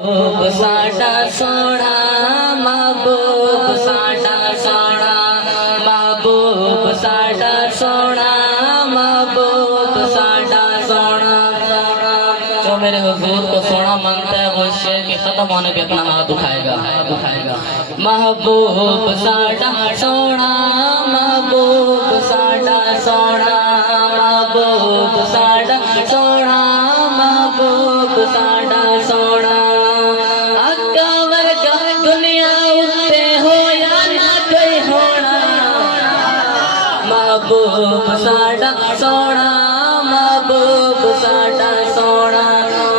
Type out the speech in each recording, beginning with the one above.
साडा सोना महबूब साडा सोना महबूब साडा सोना महबूब साडा सोना। जो मेरे हुजूर को सोना मानता है वो शेर के खत्म होने पे अपना हाथ उठाएगा महबूब साडा सोना महबूब साडा सोना महबूब साडा सोना महबूब साडा सोना। महबूब साडा सोना महबूब साडा सोना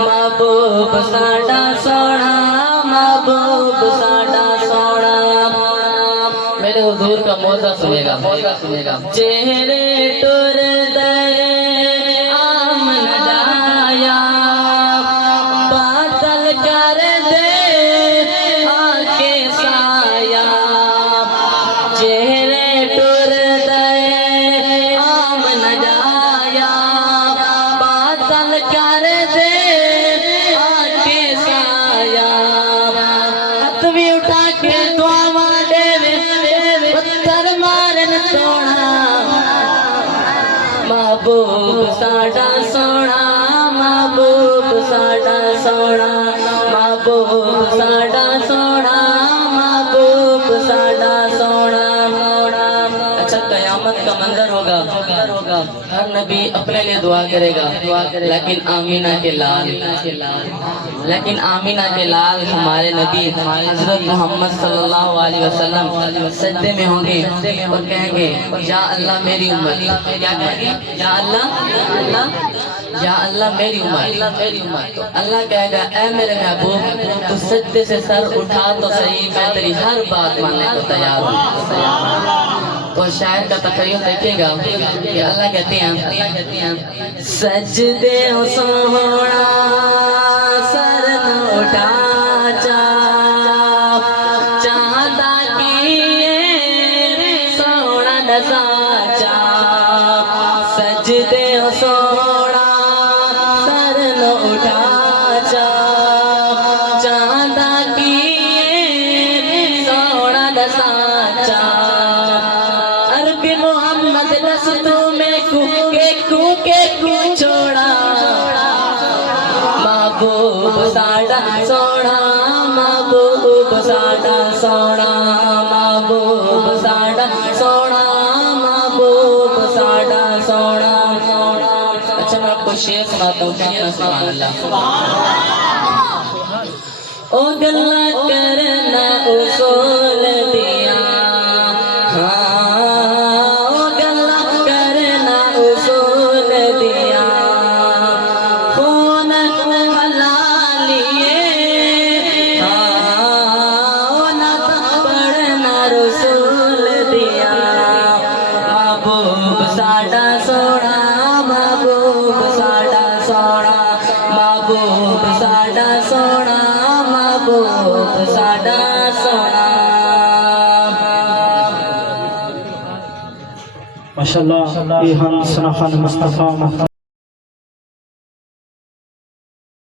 महबूब साडा सोना महबूब साडा सोना। मेरे हुजूर का मौजा सुनेगा चेहरे टुर दरे आमन दाया बादल कर दे आके साया। चेहरे टुर कर दे आके साया। हाथ भी उठा के दुआ देवे पत्थर मारन सोना महबूब साडा सोना महबूब साडा सोना महबूब साडा सोना महबूब साडा सोना। अच्छा कयामत का मंजर होगा हर नबी अपने लिए दुआ करेगा लेकिन आमीना के लाल हमारे नबी हज़रत मोहम्मद सल्लल्लाहु अलैहि वसल्लम सजदे में होंगे और कहेंगे या अल्लाह मेरी उम्मत। क्या कहेंगे? या अल्लाह मेरी उम्मत। अल्लाह कहेगा ऐ मेरे महबूब तू सजदे से सर उठा तो सही मैं तेरी हर बात मानने को तैयार हूँ। तो शायर का तखय्युल देखिएगा कि अल्लाह कहते हैं सजदे हो सोना सर न उठा जा चाहता कि सोना न साचा। सजदे हो सोना सर न उठा जा चाहता कि सोना न साचा। मोहम्मद दस्तू में कू छोड़ा महबूब साडा सोना महबूब साडा सोना महबूब साडा सोना महबूब साडा सोना। अच्छा मैं आपको शेर सुनाता हूँ सुभान अल्लाह। ओ गल्ला करना उसूल दिया महबूब साडा सोना महबूब साडा सोना महबूब साडा सोना महबूब साडा सोना। माशाअल्लाह ये हम सनाफा मुस्तफा